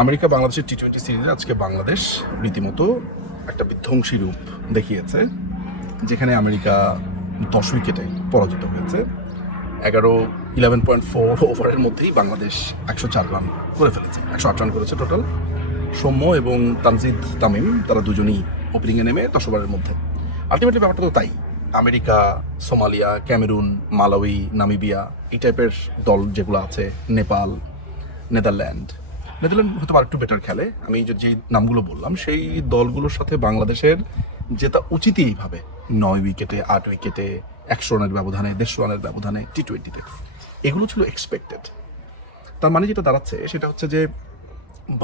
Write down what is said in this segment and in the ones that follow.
America বাংলাদেশের T twenty সিরিজে আজকে বাংলাদেশ রীতিমতো একটা বিধ্বংসী রূপ দেখিয়েছে, যেখানে আমেরিকা দশ উইকেটে পরাজিত হয়েছে। এগারো ইলেভেন পয়েন্ট ফোর ওভারের মধ্যেই বাংলাদেশ একশো চার রান করে ফেলেছে, একশো আট রান করেছে টোটাল সৌম্য এবং তানজিদ তামিম, তারা দুজনেই ওপেনিংয়ে নেমে দশ ওভারের মধ্যে। আলটিমেটলি ব্যাপারটা তো তাই। America, Somalia, Cameroon, Malawi, Namibia, এই টাইপের দল যেগুলো আছে, নেপাল, নেদারল্যান্ড নেদারল্যান্ড হয়তো একটু বেটার খেলে। আমি যে নামগুলো বললাম, সেই দলগুলোর সাথে বাংলাদেশের জেতা উচিতই এইভাবে। নয় উইকেটে আট উইকেটে একশো রানের ব্যবধানে, দেড়শো রানের ব্যবধানে টি টোয়েন্টিতে এগুলো ছিল এক্সপেক্টেড তার মানে যেটা দাঁড়াচ্ছে, সেটা হচ্ছে যে,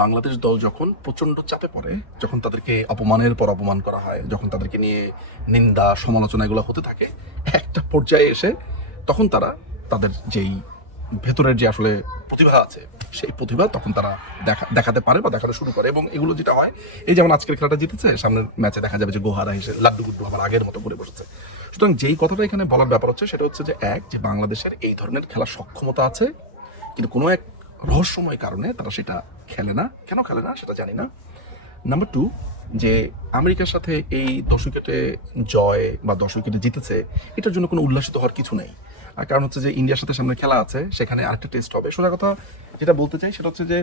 বাংলাদেশ দল যখন প্রচণ্ড চাপে পড়ে, যখন তাদেরকে অপমানের পর অপমান করা হয়, যখন তাদেরকে নিয়ে নিন্দা, সমালোচনা এগুলো হতে থাকে, একটা পর্যায়ে এসে তখন তারা তাদের যেই ভেতরের যে আসলে প্রতিভা আছে সেই প্রতিভা তখন তারা দেখা, দেখাতে পারে বা দেখাতে শুরু করে। এবং এগুলো যেটা হয়, এই যেমন আজকের খেলাটা জিতেছে, সামনের ম্যাচে দেখা যাবে যে গোহারা এসে লাড্ডু গুড্ডু আবার আগের মতো করে বসেছে। সুতরাং যেই কথাটা এখানে বলার ব্যাপার হচ্ছে, সেটা হচ্ছে যে, এক, যে বাংলাদেশের এই ধরনের খেলার সক্ষমতা আছে, কিন্তু কোনো এক রহস্যময় কারণে তারা সেটা খেলে না। কেন খেলে না, সেটা জানি না। নাম্বার টু, যে আমেরিকার সাথে এই দশ উইকেটে জয় বা দশ উইকেটে জিতেছে, এটার জন্য কোনো উল্লাসিত হওয়ার কিছু নেই। আর কারণ হচ্ছে যে ইন্ডিয়ার সাথে সামনে খেলা আছে, সেখানে আরেকটা টেস্ট হবে। সোজা কথা যেটা বলতে চাই সেটা হচ্ছে যে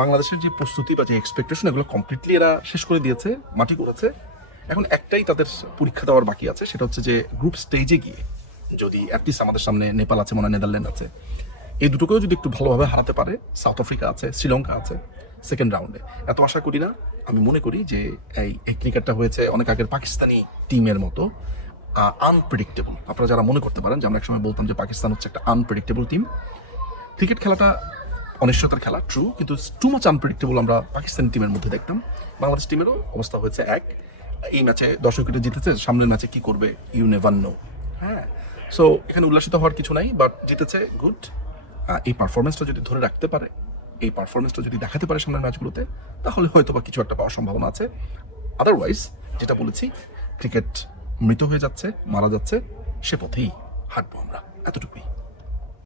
বাংলাদেশের যে প্রস্তুতি বা যে এক্সপেকটেশন এগুলো কমপ্লিটলি এরা শেষ করে দিয়েছে, মাটি করেছে। এখন একটাই তাদের পরীক্ষা দেওয়ার বাকি আছে, সেটা হচ্ছে যে গ্রুপ স্টেজে গিয়ে যদি অ্যাটলিস্ট আমাদের সামনে নেপাল আছে, মনে নেদারল্যান্ড আছে, এই দুটোকেও যদি একটু ভালোভাবে হারাতে পারে, সাউথ আফ্রিকা আছে, শ্রীলঙ্কা আছে সেকেন্ড রাউন্ডে এত আশা করি না, আমি মনে করি যে এই ক্রিকেটটা হয়েছে অনেক আগের পাকিস্তানি টিমের মতো। আনপ্রেডিক্টেবল আপনারা যারা মনে করতে পারেন যে আমরা একসময় বলতাম যে পাকিস্তান হচ্ছে একটা আনপ্রেডিক্টেবল টিম ক্রিকেট খেলাটা অনিশ্চয়তার খেলা ট্রু কিন্তু টু মাচ আনপ্রেডিক্টেবল আমরা পাকিস্তানি টিমের মধ্যে দেখতাম। বাংলাদেশ টিমেরও অবস্থা হয়েছে এক। এই ম্যাচে দশ উইকেটে জিতেছে, সামনের ম্যাচে কি করবে ইউ নেভার নো হ্যাঁ সো এখানে উল্লাসিত হওয়ার কিছু নাই বাট জিতেছে গুড এই পারফরমেন্সটা যদি ধরে রাখতে পারে, এই পারফরমেন্সটা যদি দেখাতে পারে সামনের ম্যাচগুলোতে তাহলে হয়তো বা কিছু একটা পাওয়ার সম্ভাবনা আছে। আদারওয়াইজ যেটা বলেছি ক্রিকেট মৃত হয়ে যাচ্ছে মারা যাচ্ছে সে পথেই হাঁটবো আমরা এতটুকুই।